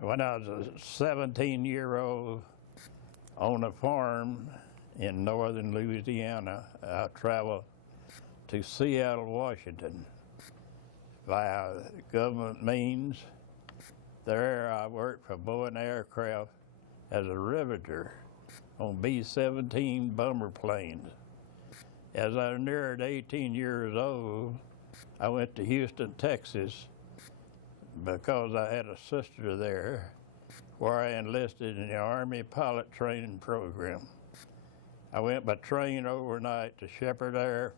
When I was a 17-year-old on a farm in northern Louisiana, I traveled to Seattle, Washington via government means. There I worked for Boeing Aircraft as a riveter on B-17 bomber planes. As I neared 18 years old, I went to Houston, Texas, because I had a sister there, where I enlisted in the Army Pilot Training Program. I went by train overnight to Shepherd Air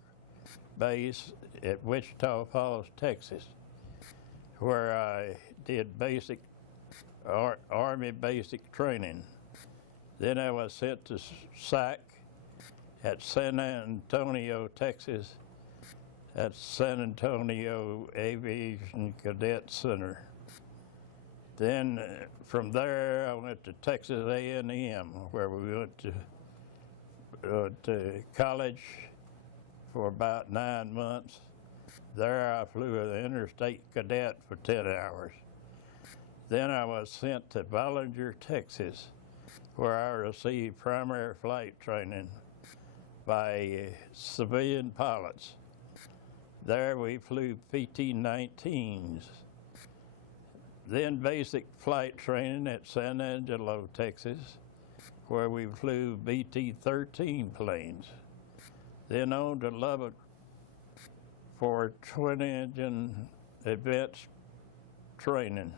Base at Wichita Falls, Texas, where I did basic Army basic training. Then I was sent to SAC at San Antonio, Texas, at San Antonio Aviation Cadet Center. Then from there I went to Texas A&M, where we went to college for about 9 months. There I flew as an interstate cadet for 10 hours. Then I was sent to Ballinger, Texas, where I received primary flight training by civilian pilots. There we flew PT-19s. Then basic flight training at San Angelo, Texas, where we flew BT-13 planes. Then on to Lubbock for twin-engine advanced training.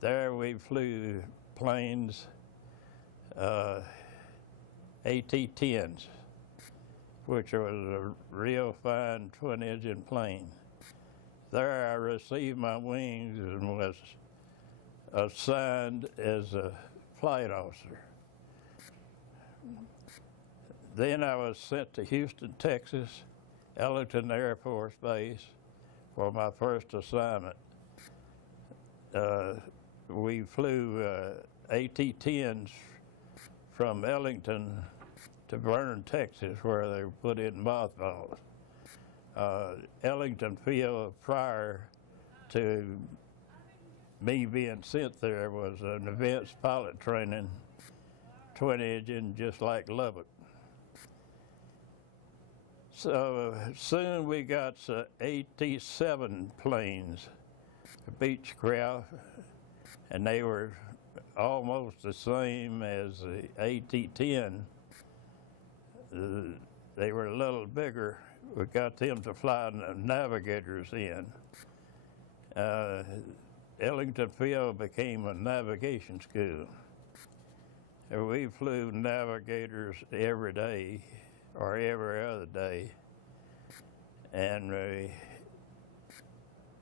There we flew planes, AT-10s, which was a real fine twin-engine plane. There I received my wings and was assigned as a flight officer. Then I was sent to Houston, Texas, Ellington Air Force Base for my first assignment. We flew AT-10s from Ellington to Vernon, Texas, where they were put in mothballs. Ellington Field, prior to me being sent there, was an advanced pilot training twin-engine, just like Lubbock. So soon we got AT-7 planes, Beechcraft, and they were almost the same as the AT-10. They were a little bigger. We got them to fly navigators in. Ellington Field became a navigation school. And we flew navigators every day or every other day. And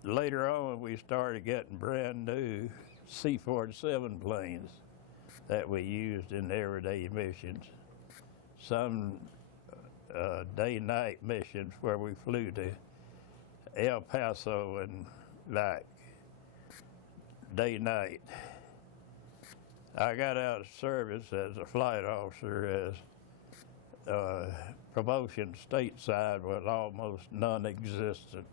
later on, we started getting brand new C-47 planes that we used in everyday missions. Some day-night missions where we flew to El Paso and back, day-night. I got out of service as a flight officer as promotion stateside was almost non-existent.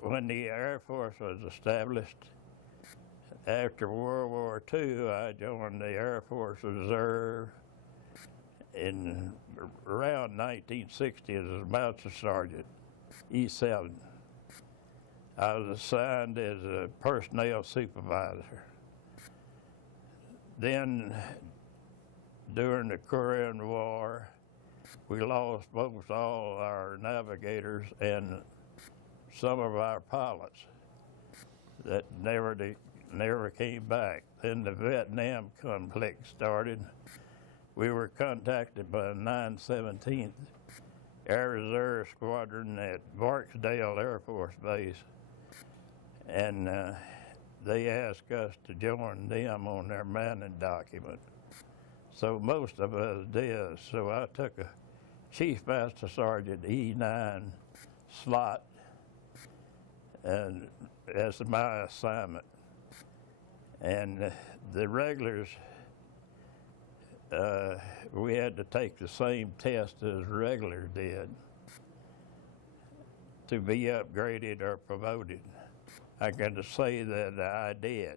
When the Air Force was established, after World War II, I joined the Air Force Reserve in around 1960 as a master sergeant, E7. I was assigned as a personnel supervisor. Then, during the Korean War, we lost most all our navigators and some of our pilots that never came back. Then the Vietnam conflict started. We were contacted by the 917th Air Reserve Squadron at Barksdale Air Force Base, and they asked us to join them on their manning document. So most of us did. So I took a Chief Master Sergeant E9 slot and as my assignment. And the regulars, we had to take the same test as regulars did to be upgraded or promoted. I can say that I did.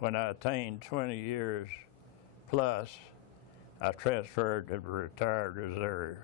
When I attained 20 years plus, I transferred to the retired reserve.